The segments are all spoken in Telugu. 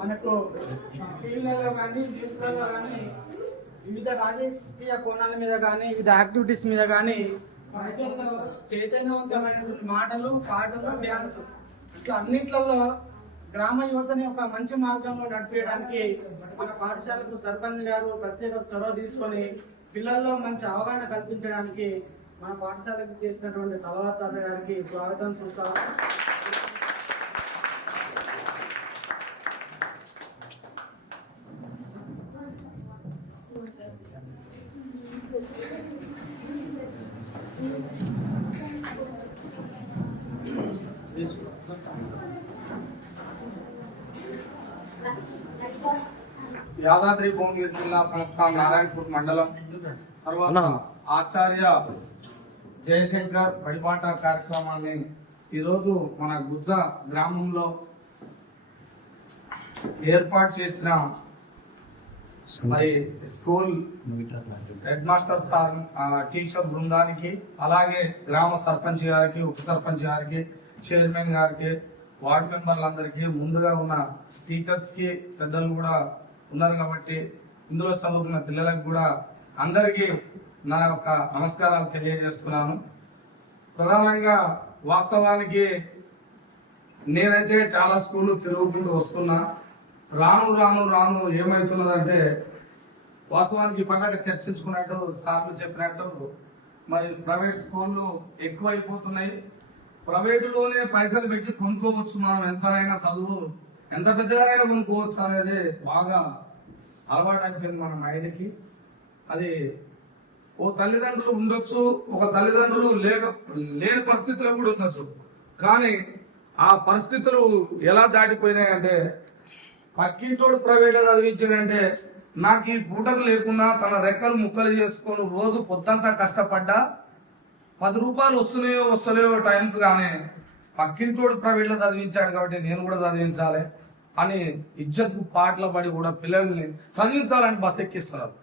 మనకు టీవీలలో కానీ న్యూస్లలో కానీ వివిధ రాజకీయ కోణాల మీద కానీ వివిధ యాక్టివిటీస్ మీద కానీ ప్రజల్లో చైతన్యవంతమైన మాటలు, పాటలు, డ్యాన్స్ ఇట్లా అన్నిట్లలో గ్రామ యువతని ఒక మంచి మార్గంలో నడిపించడానికి మన పాఠశాలకు సర్పంచ్ గారు ప్రత్యేక చొరవ తీసుకొని పిల్లల్లో మంచి అవగాహన కల్పించడానికి మన పాఠశాలకు చేసినటువంటి తలవార్ తాత గారికి స్వాగతం, సుస్వాగతం. యాదాద్రి భువనగిరి జిల్లా సంస్థానం నారాయణపూర్ మండలం తర్వాత ఆచార్య జయశంకర్ బడిబాట కార్యక్రమాన్ని ఈరోజు మన గుజ్జ గ్రామంలో ఏర్పాటు చేసిన మరి school head master sir, teacher బృందానికి, అలాగే గ్రామ సర్పంచ్ గారికి, ఉప సర్పంచ్ గారికి, చైర్మన్ గారికి, వార్డు మెంబర్లందరికీ, ముందుగా ఉన్న టీచర్స్ కి, పెద్దలు కూడా ఉన్నారు కాబట్టి ఇందులో చదువుకున్న పిల్లలకు కూడా అందరికీ నా యొక్క నమస్కారాలు తెలియజేస్తున్నాను. ప్రధానంగా వాస్తవానికి నేనైతే చాలా స్కూళ్ళు తిరుగుకుంటూ వస్తున్నా. రాను రాను రాను ఏమవుతున్నదంటే, వాస్తవానికి పండగ చర్చించుకున్నట్టు సార్లు చెప్పినట్టు మరి ప్రైవేట్ స్కూళ్ళు ఎక్కువైపోతున్నాయి. ప్రైవేటులోనే పైసలు పెట్టి కొనుక్కోవచ్చు, మనం ఎంతైనా చదువు ఎంత పెద్దగానైనా కొనుక్కోవచ్చు అనేది బాగా అలవాటు అయిపోయింది మన మైండ్కి. అది ఓ తల్లిదండ్రులు ఉండొచ్చు, ఒక తల్లిదండ్రులు లేని పరిస్థితుల్లో కూడా ఉండొచ్చు. కానీ ఆ పరిస్థితులు ఎలా దాటిపోయినాయంటే, పక్కింటోడు ప్రైవేట్గా చదివించాడంటే నాకు ఈ పూటకు లేకున్నా తన రెక్కలు ముక్కలు చేసుకొని రోజు పొద్దంతా కష్టపడ్డా 10 రూపాయలు వస్తున్నాయో వస్తలేవో టైంకు, కానీ పక్కింటోడు ప్రైవేట్లో చదివించాడు కాబట్టి నేను కూడా చదివించాలి అని ఇజ్జత్కు పాటలు పడి కూడా పిల్లల్ని చదివించాలని బస్ ఎక్కిస్తున్నారు.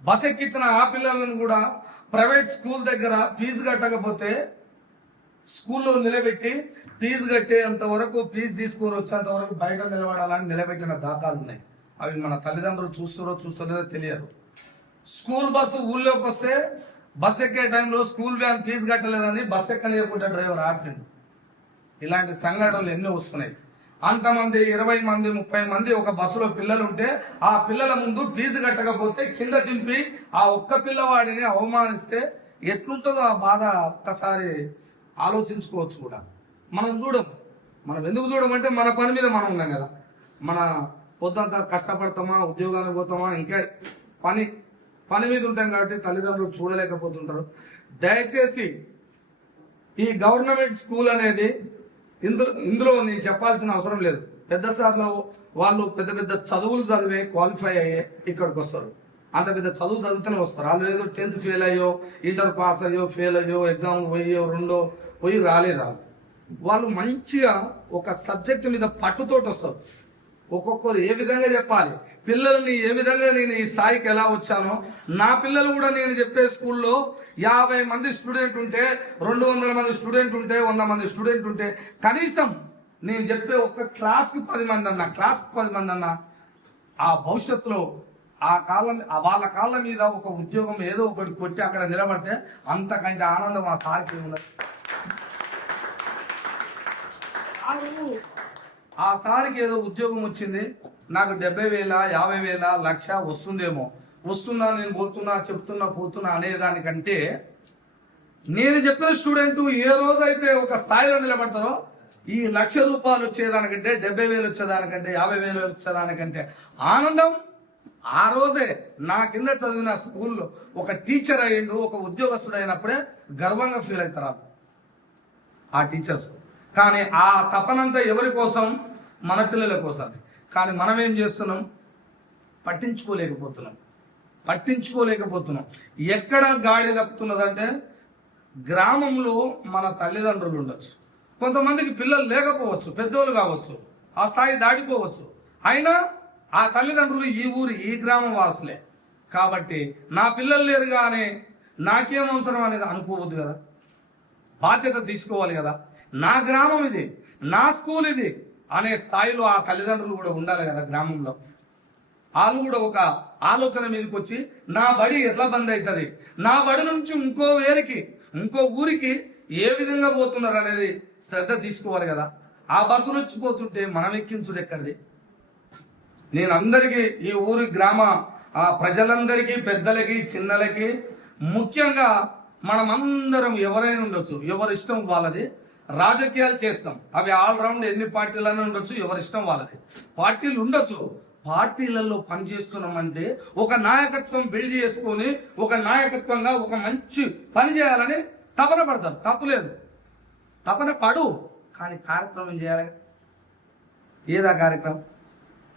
బస్ ఎక్కించిన ఆ పిల్లలను కూడా ప్రైవేట్ స్కూల్ దగ్గర ఫీజు కట్టకపోతే స్కూల్లో నిలబెట్టి ఫీజు కట్టేంత వరకు, ఫీజు తీసుకొని వచ్చేంత వరకు బయట నిలబడాలని నిలబెట్టిన దాఖలు ఉన్నాయి. అవి మన తల్లిదండ్రులు చూస్తున్నారో తెలియదు. స్కూల్ బస్సు ఊళ్ళోకి వస్తే బస్ ఎక్కే టైంలో స్కూల్ వ్యాన్ ఫీజు కట్టలేదని బస్ ఎక్కలేకుండా డ్రైవర్ ఆపిండు. ఇలాంటి సంఘటనలు ఎన్నో వస్తున్నాయి. అంతమంది 20 మంది 30 మంది ఒక బస్సులో పిల్లలు ఉంటే ఆ పిల్లల ముందు ఫీజు కట్టకపోతే కింద దింపి ఆ ఒక్క పిల్లవాడిని అవమానిస్తే ఎట్లుంటుందో ఆ బాధ ఒక్కసారి ఆలోచించుకోవచ్చు. కూడా మనం ఎందుకు చూడమంటే మన పని మీద మనం ఉన్నాం కదా. మన పొద్దంతా కష్టపడతామా, ఉద్యోగానికి పోతామా, ఇంకా పని మీద ఉంటాం కాబట్టి తల్లిదండ్రులు చూడలేకపోతుంటారు. దయచేసి ఈ గవర్నమెంట్ స్కూల్ అనేది ఇందులో నేను చెప్పాల్సిన అవసరం లేదు. పెద్ద సార్లు వాళ్ళు పెద్ద పెద్ద చదువులు చదివే క్వాలిఫై అయ్యే ఇక్కడికి వస్తారు. అంత పెద్ద చదువు చదువుతూనే వస్తారు. వాళ్ళు ఏదో 10th ఫెయిల్ అయ్యో, ఇంటర్ పాస్ అయ్యో, ఫెయిల్ అయ్యో, ఎగ్జామ్ పోయి రాలేదు. వాళ్ళు మంచిగా ఒక సబ్జెక్ట్ మీద పట్టుతోటి వస్తారు. ఒక్కొక్కరు ఏ విధంగా చెప్పాలి, పిల్లల్ని ఏ విధంగా నేను ఈ స్థాయికి ఎలా వచ్చానో, నా పిల్లలు కూడా నేను చెప్పే స్కూల్లో 50 మంది స్టూడెంట్ ఉంటే, 200 మంది స్టూడెంట్ ఉంటే, 100 మంది స్టూడెంట్ ఉంటే, కనీసం నేను చెప్పే ఒక క్లాస్కి 10 మంది అన్న ఆ భవిష్యత్తులో వాళ్ళ కాళ్ళ మీద ఒక ఉద్యోగం ఏదో ఒకటి కొట్టి అక్కడ నిలబడితే అంతకంటే ఆనందం ఆ సార్కి ఉన్నది. ఆ సారికి ఏదో ఉద్యోగం వచ్చింది, నాకు 70,000 50,000 లక్ష వస్తుందేమో, నేను పోతున్నా, చెప్తున్నా, పోతున్నా అనేదానికంటే నేను చెప్పిన స్టూడెంట్ ఏ రోజైతే ఒక స్థాయిలో నిలబడతారో ఈ ₹1,00,000 వచ్చేదానికంటే, 70,000 వచ్చేదానికంటే, 50,000 వచ్చేదానికంటే ఆనందం ఆ రోజే నా కింద చదివిన స్కూల్లో ఒక టీచర్ అయ్యిండు, ఒక ఉద్యోగస్తుడు అయినప్పుడే గర్వంగా ఫీల్ అవుతారు ఆ టీచర్స్. కానీ ఆ తపనంతా ఎవరి కోసం? మన పిల్లల కోసం. కానీ మనం ఏం చేస్తున్నాం? పట్టించుకోలేకపోతున్నాం. ఎక్కడ గాడి తప్పుతున్నదంటే, గ్రామంలో మన తల్లిదండ్రులు ఉండొచ్చు, కొంతమందికి పిల్లలు లేకపోవచ్చు, పెద్దోళ్ళు కావచ్చు, ఆ స్థాయి దాటిపోవచ్చు, అయినా ఆ తల్లిదండ్రులు ఈ గ్రామం వాసులే కాబట్టి నా పిల్లలు లేరు కానీ నాకేం అవసరం అనేది అనుకోవద్దు కదా. బాధ్యత తీసుకోవాలి కదా. నా గ్రామం ఇది, నా స్కూల్ ఇది, అనే స్థాయిలో ఆ తల్లిదండ్రులు కూడా ఉండాలి కదా గ్రామంలో. వాళ్ళు కూడా ఒక ఆలోచన మీదకి వచ్చి నా బడి ఎట్లా బంద్ అవుతుంది, నా బడి నుంచి ఇంకో ఊరికి ఏ విధంగా పోతున్నారు అనేది శ్రద్ధ తీసుకోవాలి కదా. ఆ బస్సులు వచ్చిపోతుంటే మనం ఎక్కించుడు ఎక్కడిది? నేను అందరికీ ఈ ఊరి గ్రామ ప్రజలందరికీ, పెద్దలకి, చిన్నలకి, ముఖ్యంగా మనమందరం ఎవరైనా ఉండొచ్చు, ఎవరి ఇష్టం వాళ్ళది. రాజకీయాలు చేస్తాం, అవి ఆల్రౌండ్ ఎన్ని పార్టీలైనా ఉండొచ్చు, ఎవరి ఇష్టం వాళ్ళది. పార్టీలు ఉండొచ్చు, పార్టీలలో పనిచేస్తున్నామంటే ఒక నాయకత్వం బిల్డ్ చేసుకొని ఒక నాయకత్వంగా ఒక మంచి పని చేయాలని తపన పడతారు, తప్పులేదు, తపన పడు. కానీ కార్యక్రమం చేయాలి. ఏదా కార్యక్రమం?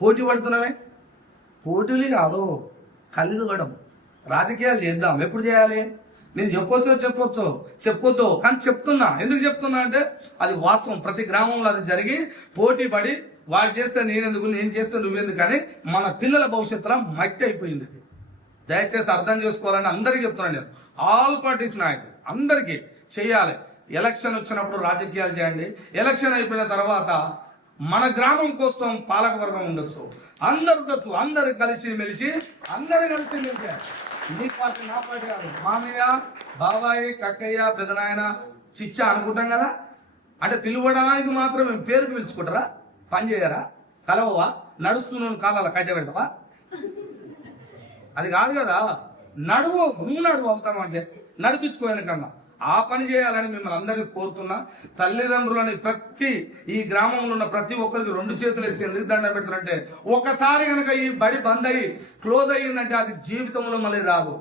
పోటీ పడుతున్నామే, పోటీలు కాదు, కలిగడం. రాజకీయాలు చేద్దాం, ఎప్పుడు చేయాలి? నేను చెప్పొద్దు, కానీ చెప్తున్నా. ఎందుకు చెప్తున్నా అంటే అది వాస్తవం. ప్రతి గ్రామంలో అది జరిగి పోటీ పడి వాడు చేస్తే నేనెందుకు, నేను చేస్తే నువ్వెందుకు కానీ మన పిల్లల భవిష్యత్తులో మట్టి అయిపోయింది. దయచేసి అర్థం చేసుకోవాలని అందరికీ చెప్తున్నాను నేను. ఆల్ పార్టీస్ నాయకులు అందరికీ చేయాలి. ఎలక్షన్ వచ్చినప్పుడు రాజకీయాలు చేయండి. ఎలక్షన్ అయిపోయిన తర్వాత మన గ్రామం కోసం పాలకవర్గం ఉండొచ్చు, అందరు ఉండొచ్చు. అందరు కలిసి మెలిసి నీ పార్టీ నా పార్టీ కాదు, మామయ్య, బాబాయ్, కక్కయ్య, పెదనాయన, చిచ్చా అనుకుంటాం కదా. అంటే పిలువడానికి మాత్రం మేము పేరుకు పిలుచుకుంటారా? పని చేయరా? కలవవా? నడుస్తున్నాను కాలాల కట్ట పెడతావా? అది కాదు కదా. నువ్వు నడువు అవుతాను అంటే నడిపించుకో వెనకంగా. ఆ పని చేయాలని మిమ్మల్ని అందరినీ కోరుతున్నా. తల్లిదండ్రులని ఈ గ్రామంలో ఉన్న ప్రతి ఒక్కరికి 2 చేతులు ఇచ్చి ఎందుకు దండం పెడుతున్నారంటే ఒకసారి కనుక ఈ బడి బంద్ అయ్యి క్లోజ్ అయ్యిందంటే అది జీవితంలో మళ్ళీ రాదు.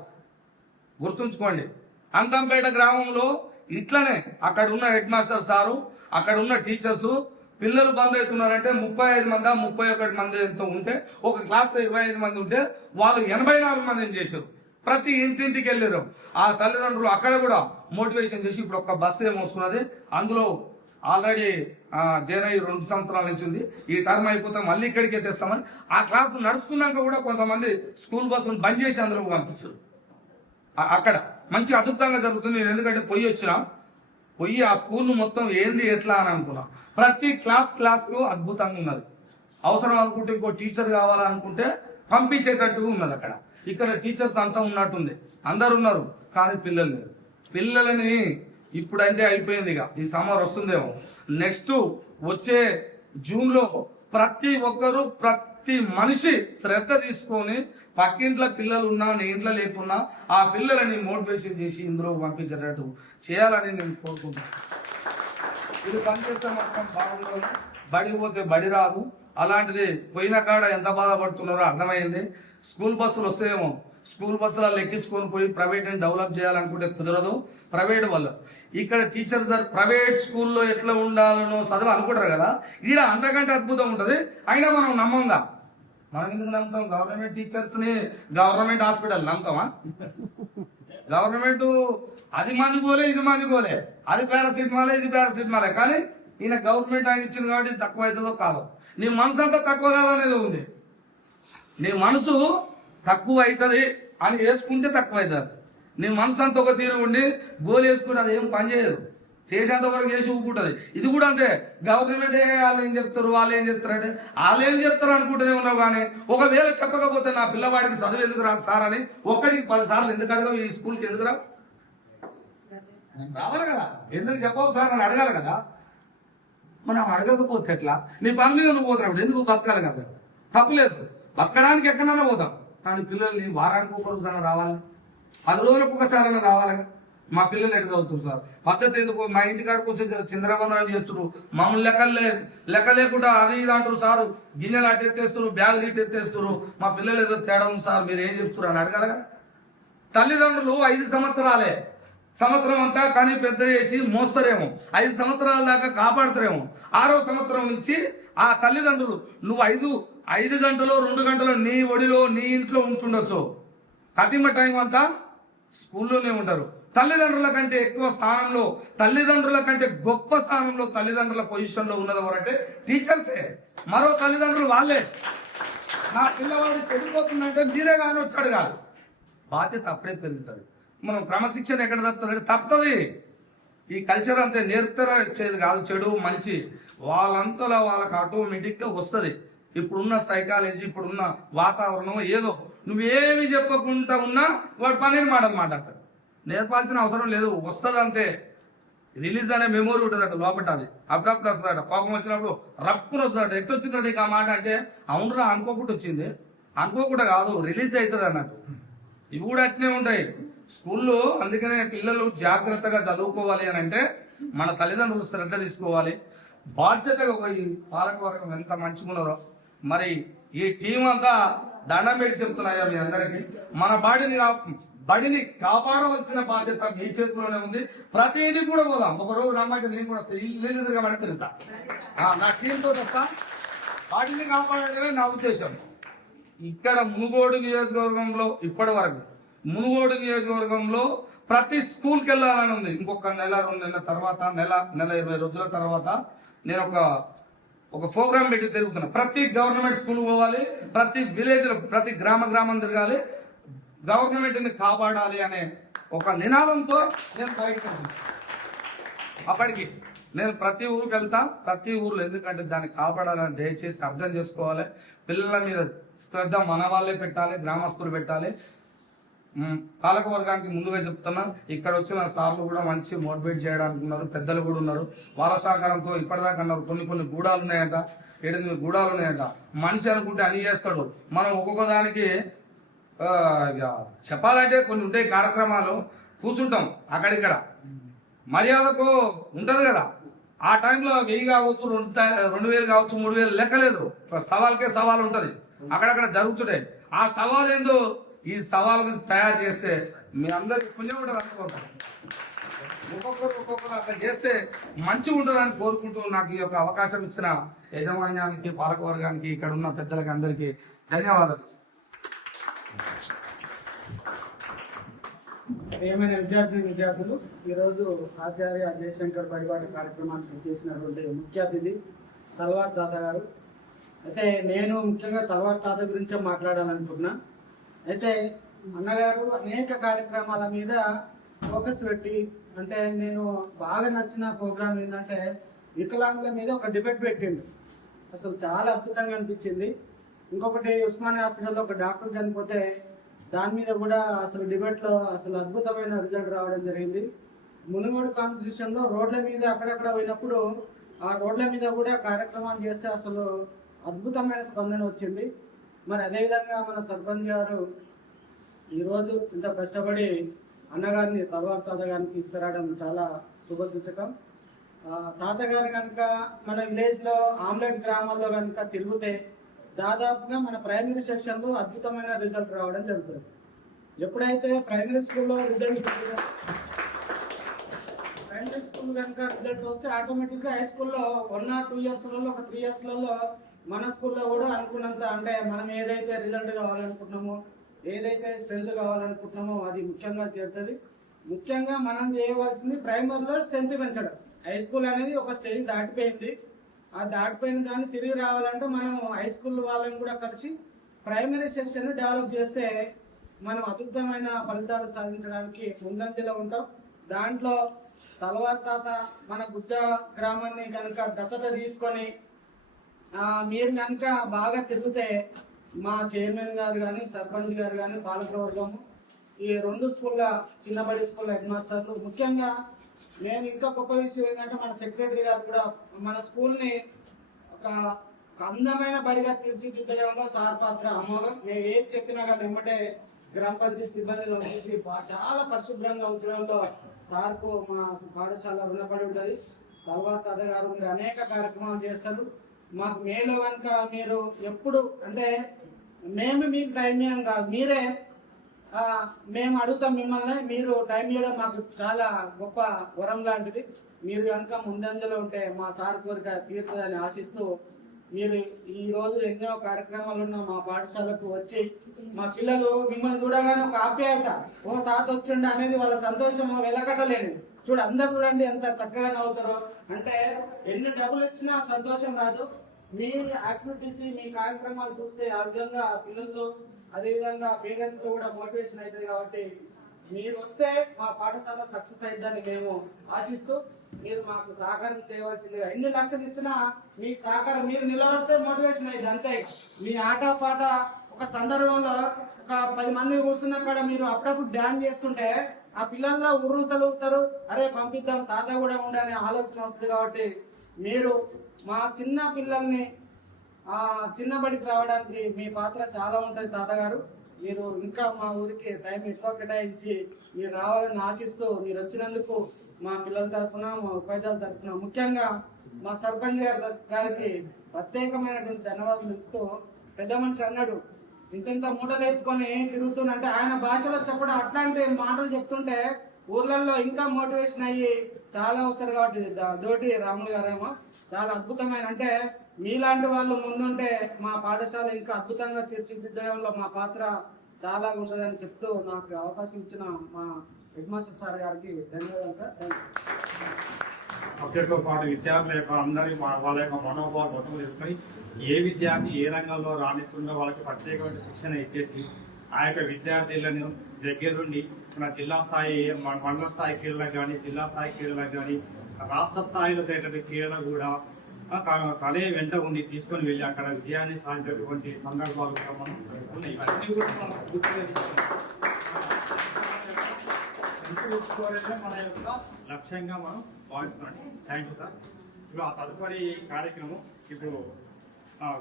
గుర్తుంచుకోండి. అంతంపేట గ్రామంలో ఇట్లనే అక్కడ ఉన్న హెడ్ మాస్టర్ సారు, అక్కడ ఉన్న టీచర్స్, పిల్లలు బంద్ అవుతున్నారంటే 35 మంది 31 మంది ఎంతో ఉంటే ఒక క్లాస్లో 25 మంది ఉంటే వాళ్ళు 84 మందిని చేశారు. ప్రతి ఇంటింటికి వెళ్ళారు. ఆ తల్లిదండ్రులు అక్కడ కూడా మోటివేషన్ చేసి ఇప్పుడు ఒక బస్సు ఏమొస్తున్నది, అందులో ఆల్రెడీ జేనై 2 సంవత్సరాల నుంచి ఉంది, ఈ టర్మ్ అయిపోతే మళ్ళీ ఇక్కడికే తెస్తామని. ఆ క్లాసు నడుస్తున్నాక కూడా కొంతమంది స్కూల్ బస్సును బంద్ చేసి అందులో పంపించారు. అక్కడ మంచి అద్భుతంగా జరుగుతుంది. నేను ఎందుకంటే పోయి ఆ స్కూల్ మొత్తం ఏంది ఎట్లా అని అనుకున్నా. ప్రతి క్లాస్కు అద్భుతంగా ఉన్నది. అవసరం అనుకుంటే ఇంకో టీచర్ కావాలనుకుంటే పంపించేటట్టుగా ఉన్నది. ఇక్కడ టీచర్స్ అంతా ఉన్నట్టుంది, అందరు ఉన్నారు, కానీ పిల్లలు లేరు. పిల్లలని ఇప్పుడంటే అయిపోయింది, ఇక ఈ సమ్మర్ వస్తుందేమో. నెక్స్ట్ వచ్చే జూన్లో ప్రతి ఒక్కరు, ప్రతి మనిషి శ్రద్ధ తీసుకొని పక్కింట్లో పిల్లలు ఉన్నా, నీ ఇంట్లో లేకున్నా ఆ పిల్లలని మోటివేషన్ చేసి ఇందులో పంపించేటట్టు చేయాలని నేను కోరుకుంటున్నాను. ఇది పనిచేస్తే మాత్రం బాగుంటుంది. బడి పోతే బడి రాదు. అలాంటిది పోయిన కాడ ఎంత బాధపడుతున్నారో అర్థమైంది. స్కూల్ బస్సులు వస్తేమో స్కూల్ బస్సులలో ఎక్కించుకొని పోయి ప్రైవేట్ని డెవలప్ చేయాలనుకుంటే కుదరదు. ప్రైవేట్ వల్ల ఇక్కడ టీచర్ ప్రైవేట్ స్కూల్లో ఎట్లా ఉండాలనో చదువు అనుకుంటారు కదా, ఈడ అంతకంటే అద్భుతం ఉంటుంది. అయినా మనం నమ్మంగా. మనం ఎందుకు నమ్ముతాం? గవర్నమెంట్ టీచర్స్ని గవర్నమెంట్ హాస్పిటల్ నమ్ముతామా? గవర్నమెంట్ అది మంది పోలే, ఇది మంది పోలే, అది పారాసిటమాలే, ఇది పారాసిటమాలే. కానీ ఈయన గవర్నమెంట్ ఆయన ఇచ్చింది కాబట్టి తక్కువ అవుతుందో కాదో. నీ మనసు అంతా తక్కువ కాదనేది ఉంది. నీ మనసు తక్కువ అవుతుంది అని వేసుకుంటే తక్కువ అవుతుంది. నీ మనసు అంతా ఒక తీరు ఉండి గోలు వేసుకుంటే అది ఏం పని చేయదు. చేసేంత వరకు చేసి ఊపుకుంటుంది. ఇది కూడా అంతే. గవర్నమెంట్ వాళ్ళు ఏం చెప్తారు, వాళ్ళు ఏం చెప్తారు అంటే వాళ్ళు ఏం చెప్తారు అనుకుంటూనే ఉన్నావు. కానీ ఒకవేళ చెప్పకపోతే నా పిల్లవాడికి చదువు ఎందుకు రాదు సార్ అని 10 సార్లు ఎందుకు అడగవు? ఈ స్కూల్కి ఎందుకు రావాలి కదా, ఎందుకు చెప్పవు సార్ అని అడగాలి కదా. మనం అడగకపోతే ఎట్లా? నీ పని మీద నువ్వు పోతున్నావు, ఎందుకు బతకాలి కదా. తప్పులేదు, బతకడానికి ఎక్కడైనా పోతాం. కానీ పిల్లల్ని వారానికి ఒకసారి రావాలి, 10 రోజులకు ఒకసారి రావాలి. మా పిల్లలు ఎట్లా చదువుతారు సార్? పద్ధతి ఎందుకు? మా ఇంటికాడికి వచ్చి చిందరబందరం చేస్తున్నారు. మామూలు లెక్క లేకుండా అది ఇది అంటారు సార్. గిన్నెలు అట్టెత్తేస్తారు, బ్యాగులు ఇట్టెత్తేస్తారు. మా పిల్లలు ఏదో తేడా ఉంది సార్, మీరు ఏం చెప్తున్నారు అని అడగలగా. తల్లిదండ్రులు 5 సంవత్సరాలే, సంవత్సరం అంతా కానీ పెద్ద చేసి మోస్తారేమో, 5 సంవత్సరాల దాకా కాపాడుతారేమో. 6వ సంవత్సరం నుంచి ఆ తల్లిదండ్రులు నువ్వు 5 గంటలు 2 గంటలు నీ ఒడిలో నీ ఇంట్లో ఉంటుండొచ్చు, కతిమ టైం అంతా స్కూల్లోనే ఉంటారు. తల్లిదండ్రుల కంటే ఎక్కువ స్థానంలో, తల్లిదండ్రుల కంటే గొప్ప స్థానంలో, తల్లిదండ్రుల పొజిషన్లో ఉన్నది ఎవరంటే టీచర్సే. మరో తల్లిదండ్రులు వాళ్ళే. నా పిల్లవాడు చెడిపోతుందంటే మీరే కానీ వచ్చాడు కాదు, బాధ్యత అప్పుడే పెరుగుతుంది. మనం క్రమశిక్షణ ఎక్కడ తప్పుతుందంటే తప్పుతుంది. ఈ కల్చర్ అంతే నేర్పుతారా వచ్చేది కాదు, చెడు మంచి వాళ్ళంతలో వాళ్ళకి ఆటోమేటిక్గా వస్తుంది. ఇప్పుడున్న సైకాలజీ, ఇప్పుడున్న వాతావరణం ఏదో నువ్వేమి చెప్పకుండా ఉన్నా వాడు పన్నెండు మాటలు మాట్లాడతాడు. నేర్పాల్సిన అవసరం లేదు, వస్తుంది అంతే. రిలీజ్ అనే మెమోరీ ఉంటుంది అట లోపల, అది అప్పుడప్పుడు వస్తుందట. కోపం వచ్చినప్పుడు రప్పున వస్తుందట. ఎట్టు వచ్చిందట ఇక ఆ మాట అంటే, అవునరా అనుకోకుండా వచ్చింది, అనుకోకుండా కాదు, రిలీజ్ అవుతుంది అన్నట్టు. ఇవి కూడా అట్నే ఉంటాయి స్కూల్లో. అందుకనే పిల్లలు జాగ్రత్తగా చదువుకోవాలి అని అంటే మన తల్లిదండ్రులు శ్రద్ధ తీసుకోవాలి. బాధ్యతగా ఈ పాలకవర్గం ఎంత మంచిగున్నారో. మరి ఈ టీం అంతా దండం పెట్టి చెప్తున్నాయా మీ అందరికీ. మన బడిని కాపాడవలసిన బాధ్యత మీ చేతిలోనే ఉంది. ప్రతి ఇంటికి కూడా పోదాం. ఒక రోజు రమ్మంటే నేను కూడా వస్తా, ఇల్లు పడి తిరుగుతా, నా టీంతో వస్తా. వాటిని కాపాడమే నా ఉద్దేశం. ఇక్కడ మునుగోడు నియోజకవర్గంలో ఇప్పటి వరకు మునుగోడు నియోజకవర్గంలో ప్రతి స్కూల్కి వెళ్ళాలని ఉంది. ఇంకొక నెల 2 నెలల తర్వాత, నెల 20 రోజుల తర్వాత నేను ఒక ప్రోగ్రామ్ పెట్టి తిరుగుతున్నా. ప్రతి గవర్నమెంట్ స్కూల్ పోవాలి, ప్రతి విలేజ్, ప్రతి గ్రామం తిరగాలి, గవర్నమెంట్ ని కాపాడాలి అనే ఒక నినాదంతో నేను బయటకు వెళ్తాను. అప్పటికి నేను ప్రతి ఊరికి వెళ్తా, ప్రతి ఊర్లో. ఎందుకంటే దాన్ని కాపాడాలని దయచేసి అర్థం చేసుకోవాలి. పిల్లల మీద శ్రద్ధ మన వాళ్ళే పెట్టాలి, గ్రామస్తులు పెట్టాలి. పాలకవర్గానికి ముందుగా చెప్తున్నా, ఇక్కడ వచ్చిన సార్లు కూడా మంచి మోటివేట్ చేయడానికి ఉన్నారు, పెద్దలు కూడా ఉన్నారు. వాళ్ళ సహకారంతో ఇప్పటిదాకా అన్నారు కొన్ని గూడాలు ఉన్నాయంట, 8-8 గూడాలు ఉన్నాయంట. మనిషి అనుకుంటే అన్ని చేస్తాడు. మనం ఒక్కొక్క దానికి చెప్పాలంటే కొన్ని ఉంటాయి కార్యక్రమాలు, కూర్చుంటాం అక్కడిక్కడ, మర్యాదకు ఉంటది కదా. ఆ టైంలో 1000 కావచ్చు, 2000 కావచ్చు, 3000 లెక్కలేదు. సవాల్కే సవాల్ ఉంటది, అక్కడక్కడ జరుగుతుంటాయి. ఆ సవాల్ ఏందో ఈ సవాల్ తయారు చేస్తే మీ అందరికి పుణ్యం ఉంటుంది అనుకుంటారు. ఒక్కొక్కరు అట్లా చేస్తే మంచిగా ఉంటుందని కోరుకుంటూ నాకు ఈ యొక్క అవకాశం ఇచ్చిన యాజమాన్యానికి, పాలకవర్గానికి, ఇక్కడ ఉన్న పెద్దలకి అందరికీ ధన్యవాదాలు. ఏమైనా విద్యార్థులు, ఈరోజు ఆచార్య జయశంకర్ బడిబాట కార్యక్రమానికి చేసినటువంటి ముఖ్య అతిథి తల్వార్ తాత గారు. అయితే నేను ముఖ్యంగా తల్వార్ తాత గురించే మాట్లాడాలనుకుంటున్నా. అయితే అన్నగారు అనేక కార్యక్రమాల మీద ఫోకస్ పెట్టి, అంటే నేను బాగా నచ్చిన ప్రోగ్రామ్ ఏంటంటే వికలాంగుల మీద ఒక డిబేట్ పెట్టిండు. అసలు చాలా అద్భుతంగా అనిపించింది. ఇంకొకటి ఉస్మానియా హాస్పిటల్లో ఒక డాక్టర్ చనిపోతే దాని మీద కూడా అసలు డిబేట్లో అసలు అద్భుతమైన రిజల్ట్ రావడం జరిగింది. మునుగోడు కాన్స్టిట్యూషన్లో రోడ్ల మీద అక్కడక్కడ పోయినప్పుడు ఆ రోడ్ల మీద కూడా కార్యక్రమాలు చేస్తే అసలు అద్భుతమైన స్పందన వచ్చింది. మరి అదేవిధంగా మన సర్పంచ్ గారు ఈరోజు ఇంత కష్టపడి అన్నగారిని, తల్వార్ తాత గారిని తీసుకురావడం చాలా శుభసూచకం. తాతగారు కనుక మన విలేజ్లో ఆమ్లెట్ గ్రామాల్లో కనుక తిరిగితే దాదాపుగా మన ప్రైమరీ సెక్షన్లో అద్భుతమైన రిజల్ట్ రావడం జరుగుతుంది. ఎప్పుడైతే ప్రైమరీ స్కూల్లో రిజల్ట్ కనుక రిజల్ట్ వస్తే ఆటోమేటిక్గా హై స్కూల్లో 1 or 2 ఇయర్స్లలో, ఒక 3 ఇయర్స్లలో మన స్కూల్లో కూడా అనుకున్నంత, అంటే మనం ఏదైతే రిజల్ట్ కావాలనుకుంటున్నామో, ఏదైతే స్ట్రెంత్ కావాలనుకుంటున్నామో అది ముఖ్యంగా చేరుతుంది. ముఖ్యంగా మనం చేయవలసింది ప్రైమరీలో స్ట్రెంత్ పెంచడం. హై స్కూల్ అనేది ఒక స్టేజ్ దాటిపోయింది. ఆ దాటిపోయిన దాన్ని తిరిగి రావాలంటే మనం హై స్కూల్ వాళ్ళని కూడా కలిసి ప్రైమరీ సెక్షన్ డెవలప్ చేస్తే మనం అద్భుతమైన ఫలితాలు సాధించడానికి ముందంజలో ఉంటాం. దాంట్లో తల్వార్ తాత మన గుజ్జ గ్రామాన్ని కనుక దత్తత తీసుకొని మీరు కనుక బాగా తిరిగితే మా చైర్మన్ గారు కానీ, సర్పంచ్ గారు కానీ, పాలకవర్గము, ఈ 2 స్కూళ్ళ, చిన్నబడి స్కూల్ హెడ్ మాస్టర్లు, ముఖ్యంగా నేను ఇంకా గొప్ప విషయం ఏంటంటే మన సెక్రటరీ గారు కూడా మన స్కూల్ని ఒక అందమైన బడిగా తీర్చిదిద్దడంలో సార్ పాత్ర అమోఘం. మేము ఏది చెప్పినా కానీ వెంబటే గ్రామ పంచాయతీ సిబ్బందిలో నుంచి చాలా పరిశుభ్రంగా ఉంచడంలో సార్కు మా పాఠశాల రుణపడి ఉంటుంది. తల్వార్ తాత గారు మీరు అనేక కార్యక్రమాలు చేస్తారు. మాకు మేలో కనుక మీరు ఎప్పుడు, అంటే మేము మీకు టైం ఇవ్వం కాదు, మీరే మేము అడుగుతాం మిమ్మల్ని, మీరు టైం ఇవ్వడం మాకు చాలా గొప్ప వరం లాంటిది. మీరు కనుక ముందంజలో ఉంటే మా సార్ కోరిక తీరుతుందని ఆశిస్తూ, మీరు ఈరోజు ఎన్నో కార్యక్రమాలు ఉన్న మా పాఠశాలకు వచ్చి మా పిల్లలు మిమ్మల్ని చూడగానే ఒక ఆప్యాయత, ఓ తాత వచ్చిండ అనేది వాళ్ళ సంతోషం వెలకట్టలేని. అందరు చూడండి ఎంత చక్కగా నవ్వుతారో. అంటే ఎన్ని డబ్బులు ఇచ్చినా సంతోషం రాదు. మీ యాక్టివిటీస్, మీ కార్యక్రమాలు చూస్తే ఆ విధంగా పిల్లల్లో, అదేవిధంగా పేరెంట్స్ లో కూడా మోటివేషన్ అవుతుంది. కాబట్టి మీరు వస్తే మా పాఠశాల సక్సెస్ అయిద్దని మేము ఆశిస్తూ మీరు మాకు సహకారం చేయవలసిందిగా. ఎన్ని లక్షలు ఇచ్చినా మీ సహకారం మీరు నిలబడితే మోటివేషన్ అయింది అంతే. మీ ఆట పాట ఒక సందర్భంలో ఒక 10 మంది కూర్చున్న కాడ మీరు అప్పుడప్పుడు డ్యాన్స్ చేస్తుంటే ఆ పిల్లల్లో ఉర్రు తలుగుతారు, అరే పంపిద్దాం తాత కూడా ఉండనే ఆలోచన వస్తుంది. కాబట్టి మీరు మా చిన్న పిల్లల్ని చిన్నబడికి రావడానికి మీ పాత్ర చాలా ఉంటుంది తాతగారు. మీరు ఇంకా మా ఊరికి టైం ఎక్కువ కేటాయించి మీరు రావాలని ఆశిస్తూ మీరు వచ్చినందుకు మా పిల్లల తరఫున మా ఉపాధ్యాయుల తరఫున ముఖ్యంగా మా సర్పంచ్ గారికి ప్రత్యేకమైనటువంటి ధన్యవాదాలు చెప్తూ, పెద్ద మనిషి అన్నాడు ఇంత మూటలు వేసుకొని తిరుగుతున్నంటే ఆయన భాషలో చెప్పడం అట్లాంటి మాటలు చెప్తుంటే ఊర్లలో ఇంకా మోటివేషన్ అయ్యి చాలా వస్తారు. కాబట్టి దోటి రాములు గారేమో చాలా అద్భుతమైన, అంటే మీలాంటి వాళ్ళు ముందుంటే మా పాఠశాల ఇంకా అద్భుతంగా తీర్చిదిద్దడంలో మా పాత్ర చాలా ఉంటుందని చెప్తూ నాకు అవకాశం ఇచ్చిన మా హెడ్ మాస్టర్ సార్ గారికి ధన్యవాదాలు సార్. సబ్జెక్టుతో పాటు విద్యార్థుల యొక్క అందరి వాళ్ళ యొక్క మనోభావాలు మొత్తం తెలుసుకొని ఏ విద్యార్థి ఏ రంగంలో రాణిస్తుందో వాళ్ళకి ప్రత్యేకమైన శిక్షణ ఇచ్చేసి ఆ యొక్క విద్యార్థులను దగ్గర నుండి మన జిల్లా స్థాయి మండల స్థాయి క్రీడలకు కానీ జిల్లా స్థాయి క్రీడలకు కానీ రాష్ట్ర స్థాయిలో జరిగిన క్రీడలు కూడా కలే వెంట ఉండి తీసుకొని వెళ్ళి అక్కడ విజయాన్ని సాధించేటువంటి సందర్భాలు కూడా మనం ఉన్నాయి. ఇవన్నీ కూడా మనం పూర్తిగా తీసుకోవాలనే మన యొక్క లక్ష్యంగా మనం భావిస్తున్నాం. Thank you sir. ఇప్పుడు ఆ తదుపరి కార్యక్రమం ఇప్పుడు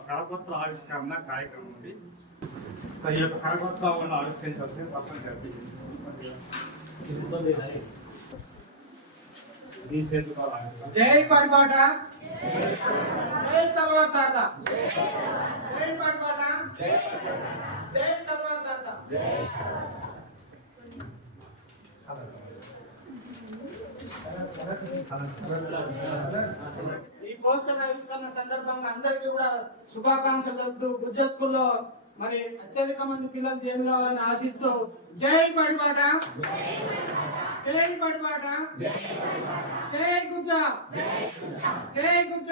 కరపత్ర ఆవిష్కరణ కార్యక్రమం ఉంది. సో ఈ యొక్క కరపత్రాలను ఆవిష్కరించాల్సిన తప్పనిసరి జై పడిపాట, జై తర్వాత తాత, జై పడిపాట, జై తర్వాత తాత. ఈ పోస్టర్ ఆవిష్కరణ సందర్భంగా అందరికీ కూడా శుభాకాంక్షలు తెలుపుతూ గుజ్జ స్కూల్లో మరి అత్యధిక మంది పిల్లలు జైన్ కావాలని ఆశిస్తూ జై పడిపాట, జై పడిపాట, జై గుజ్జ, జై గుజ్జ.